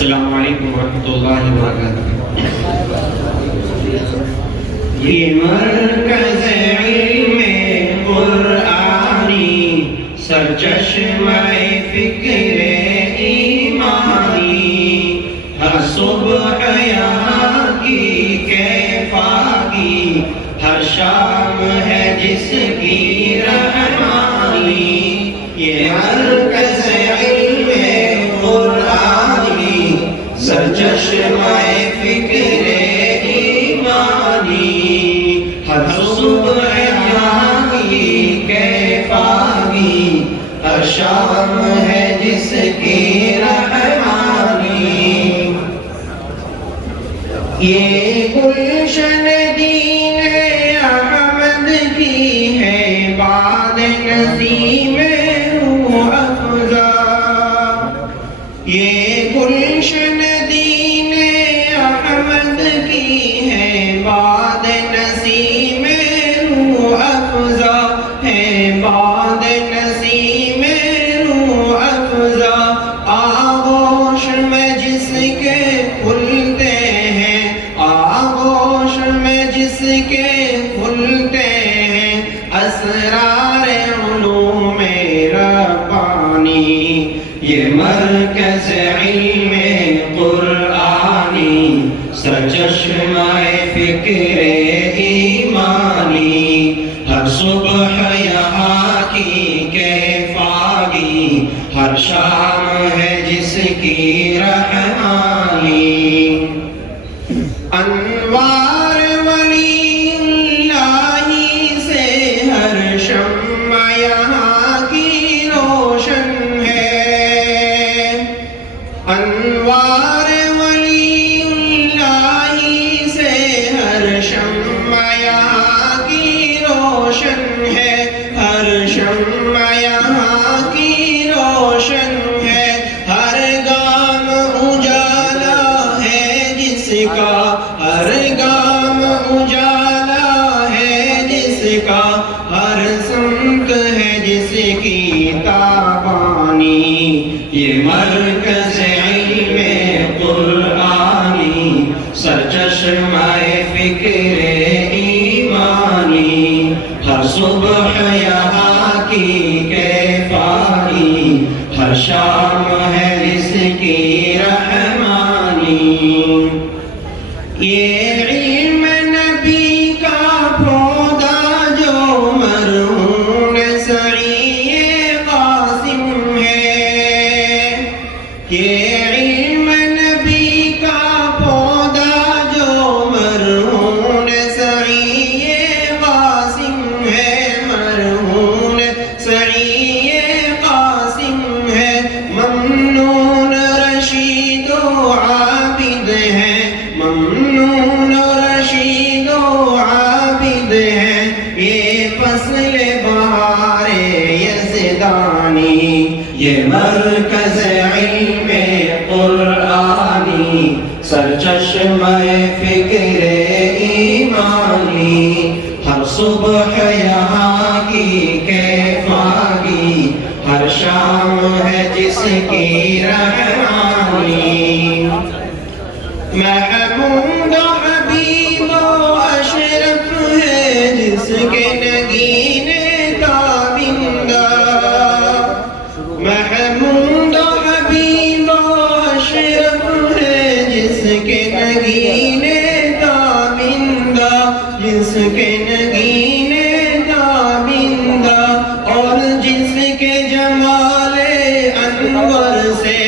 السلام علیکم ورحمۃ اللہ وبرکاتہ۔ یہ مرکز علم قرآنی سرچشمہ فکر ایمانی، ہر صبح یہاں کی کیفاگی، ہر شام ہے جس کی رحمانی۔ یہ مرکز علم قرآنی سرچشمہ فکر ایمانی، ہر صبح یہاں کی کیفاگی، ہر شام ہے جس کی رحمانی۔ یہ گلشن دین احمد کی ہے باد نسیم روح افزا، یہ گلشن دین احمد کی ہے باد نسیم روح افزا، ہے باد نسیم روح افزا۔ آغوش میں جس کے کھلتے ہیں، آغوش میں جس کے کھلتے ہیں اسرار علوم ربانی۔ یہ مرکز علم قرآنی سرچشمہ فکر ایمانی، ہر صبح یہاں کی کیفاگی، ہر شام ہے جس کی رحمانی۔ انوار ولی اللہ سے ہر شمع یہاں کی روشن ہے، انوار ولی اللہ سے ہر شمع یہاں کی روشن ہے، ہر شمع یہاں کی روشن ہے۔ ہر گام اجالا ہے جس کا، ہر گام اجالا ہے جس کا، ہر سمت ہے جس کی تابانی۔ یہ مرکز علم قرآنی سرچشمہ فکر ایمانی، ہر صبح یہاں کی کیفاگی، ہر شام ہے جس کی رحمانی۔ یہ علم نبی کا پودا جو مرہون سعی قاسم ہے، یہ علم نبی کا پودا جو مرہون سعی قاسم ہے، مرہون سعی قاسم ہے۔ ممنون رشید و عابد ہے، ممنون رشید و عابد ہے، یہ فصل بہار یزدانی۔ یہ مرکز علم قرآنی سرچشمہ فکر ایمانی، ہر صبح یہاں کی کیفاگی، ہر شام ہے جس کی رحمانی۔ محمود و حبیب و اشرف ہے جس کے نگین تابندہ، محمود و حبیب و اشرف ہے جس کے نگین تابندہ، جس کے نگین تابندہ، اور جس کے جمال انور سے،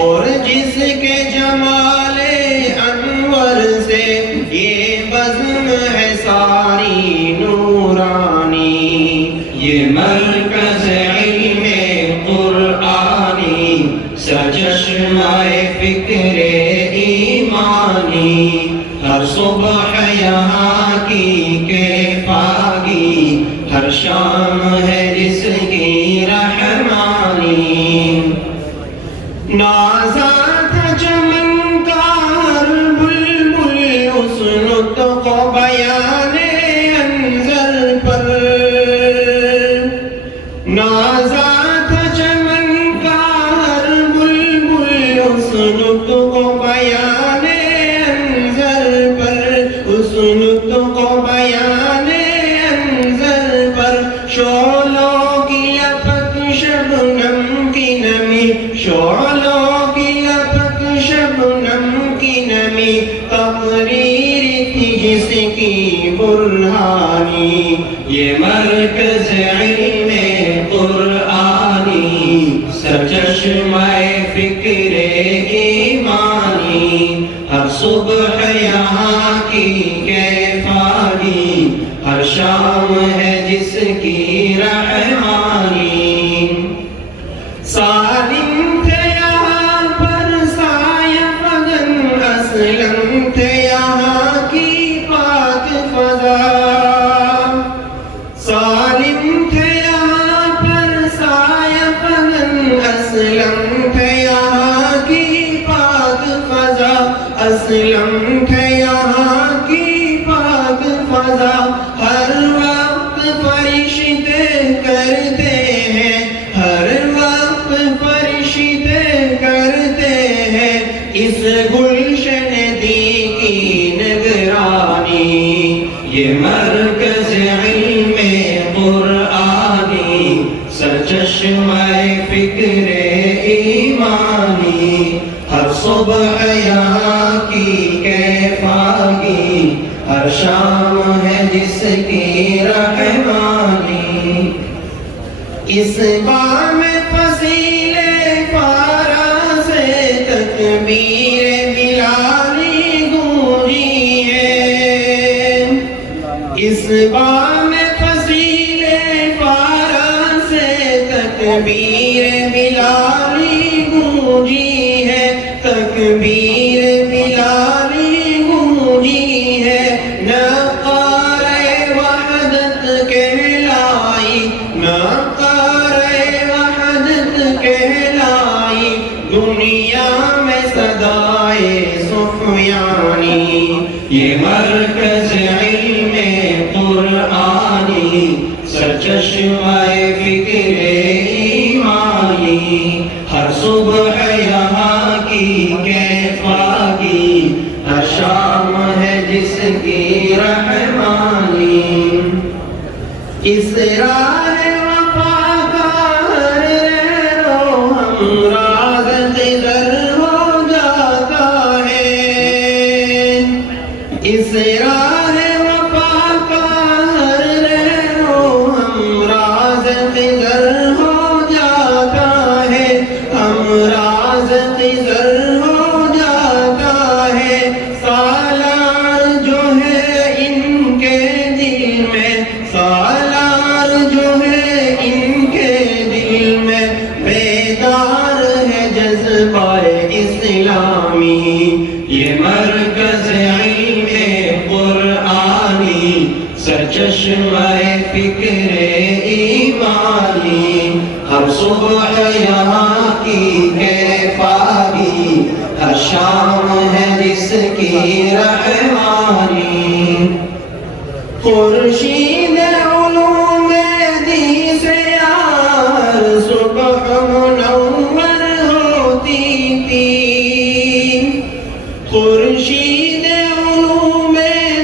اور جس کے جمال انور سے یہ بزم ہے ساری نورانی۔ یہ مرکز علم قرآنی سرچشمہ فکر ایمانی، ہر صبح یہاں کی کیفاگی، ہر شام ہے جس کی رحمانی۔ نازا تھا چمن کا ہر بلبل اس نطق بیان انظر پر، نازا تھا چمن کا ہر بلبل اس نطق ایمانی، ہر صبح یہاں کی کیفانی، ہر شام ہے جس کی رحمانی۔ سالم تھے یہاں پر سایہ فگن، اسلم تھے یہاں کی پاک فضا۔ سالم تھے یہاں پر سایہ فگن، اسلم تھے یہاں کی پاک فضا، اسلم تھے یہاں کی پاک فضا۔ ہر وقت فرشتے کرتے ہیں، ہر وقت فرشتے کرتے ہیں اس گلشن دی کی نگرانی۔ یہ مرکز علم قرآنی، سرچشمہ فکر ایمانی، ہر صبح یہاں کی کیفانی، ہر شام ہے جس کی رحمانی۔ اس بار میں فصیل پارا سے تکبیر بلالی گونجی ہے، اس بار میں فصیل پارا سے تکبیر بلالی گونجی ہے، تکبیر بلالی گونجی ہے۔ نقار وحدت کہلائی، نقار وحدت کہلائی، دنیا میں صدائے سفیانی۔ یہ مرکز علم قرآنی، سرچشمہ فکر ایمانی، ہر صبح یہاں کی کیفانی، ہر شام ہے جس کی رحمانی۔ اس راہ وفا کا ہر رہنو ہمراز خضر ہو جاتا ہے، اس راہ وفا کا ہر رہنو ہمراز خضر ہو جاتا ہے، ہمراز خضر ہو جاتا ہے۔ سالار جو ہے ان کے دل میں، سالار جو ہے ان کے دل میں، بیدار ہے جذبہ اسلامی۔ یہ مرکز علم قرآنی، سرچشمہ فکر ایمانی، ہر صبح یہاں کی کیفانی، ہر شام ہے جس کی رحمانی۔ خورشید علوم دین سے ہر صبح منور ہوتی تھی، خورشید علوم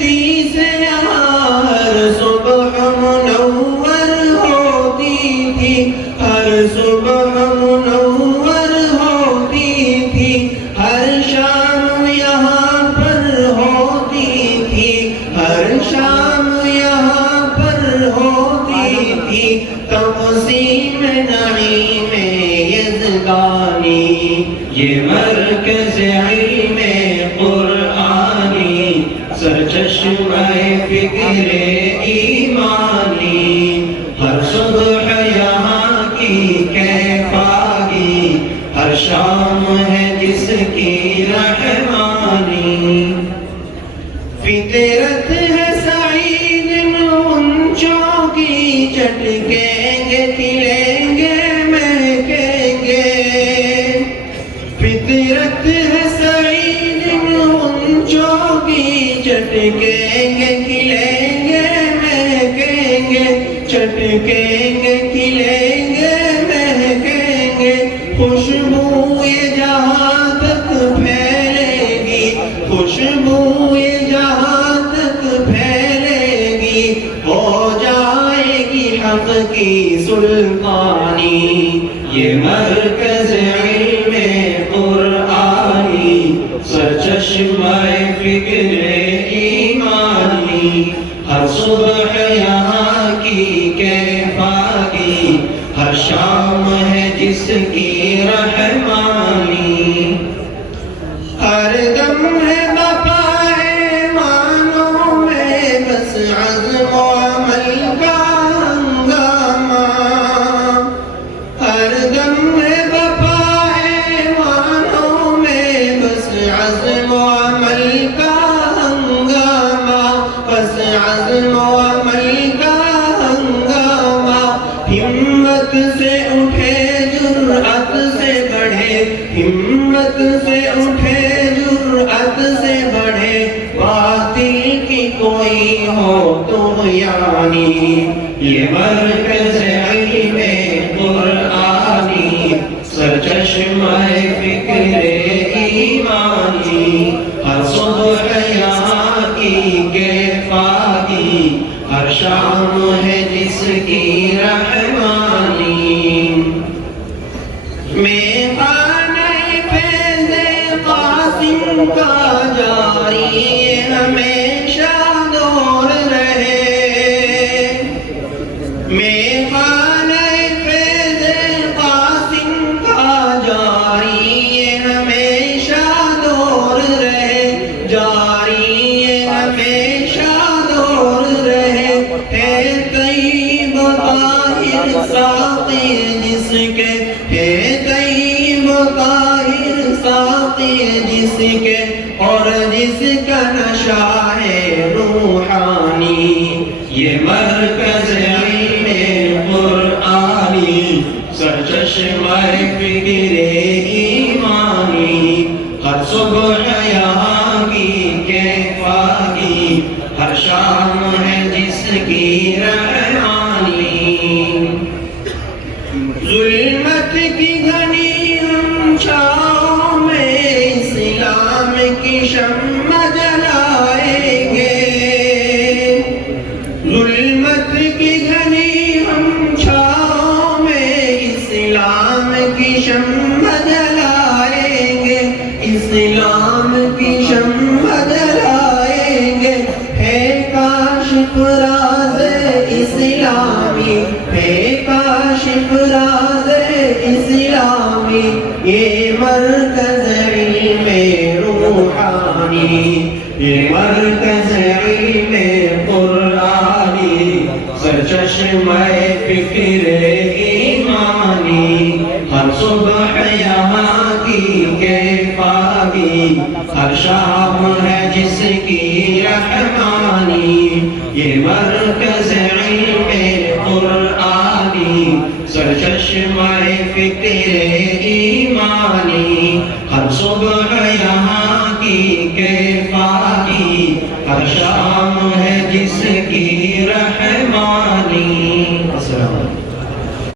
دین سے ہر صبح منور ہوتی تھی، ہر صبح منور ہوتی تھی، ہر شام یہاں پر ہوتی تھی، ہر شام یہاں پر ہوتی تھی، تقسیم نعیم یزدانی۔ یہ مرکز علم قرآنی، سرچشمہ فکر ایمانی، ہر صبح یہاں کی کیفانی، ہر شام ہے جس کی رحمانی۔ فطرت ہے سعید منچوں کی، چٹکیں گے کھلیں گے مہکیں گے، فطرت ہے سعید منچوں کی، چٹکیں گے کھلیں گے مہکیں گے، چٹکیں گے کھلیں گے مہکیں گے، خوشبو یہ جہاں تک پھیلے گی، خوشبو یہ جہاں تک پھیلے گی، ہو جائے گی حق کی سلطانی۔ یہ مرکز علم قرآنی، سرچشمہ فکر ایمانی، ہر صبح یہاں کی کیفانی، ہر شام ہے جس کی رحمانی۔ اٹھے جرأت سے بڑھے باطل کی کوئی ہو طغیانی یہ مرکز علم قرآنی سرچشمہ فکر ایمانی ہر صبح یہاں کی کفایتی ہر شام ہے جس کی رحمانی میں خانہ فیض قاسم کا جاری ہمیشہ دور رہے میں خانہ فیض قاسم کا جاری ہمیشہ دور رہے جاری ہمیشہ دور رہے ہے طیب طاہر ساقی جس کے ہے طیب طاہر ساقی جس کے اور جس کا نشہ ہے روحانی یہ مرکز علم قرآنی سرچشمہ فکر ایمانی ہر صبح یہاں کی کفایتی ہر شام ہے جس کی رحمانی ظلمت کی گھنی ہم چھاؤں میں اسلام کی شمع جلائیں گے ظلمت کی گھنی ہم چھاؤں میں اسلام کی شمع جلائیں گے اسلام کی شمع جلائیں گے ہے کاشف راز اسلامی ہے کاشف راز اسلامی یہ مرکز علم روحانی یہ مرکز علم قرآنی سرچشمہ فکر ایمانی ہر صبح یہاں کی کفایتی ہر شام ہے جس کی رحمانی یہ مرکز علم قرآنی سرچشمہ فکر ایمانی ہر صبح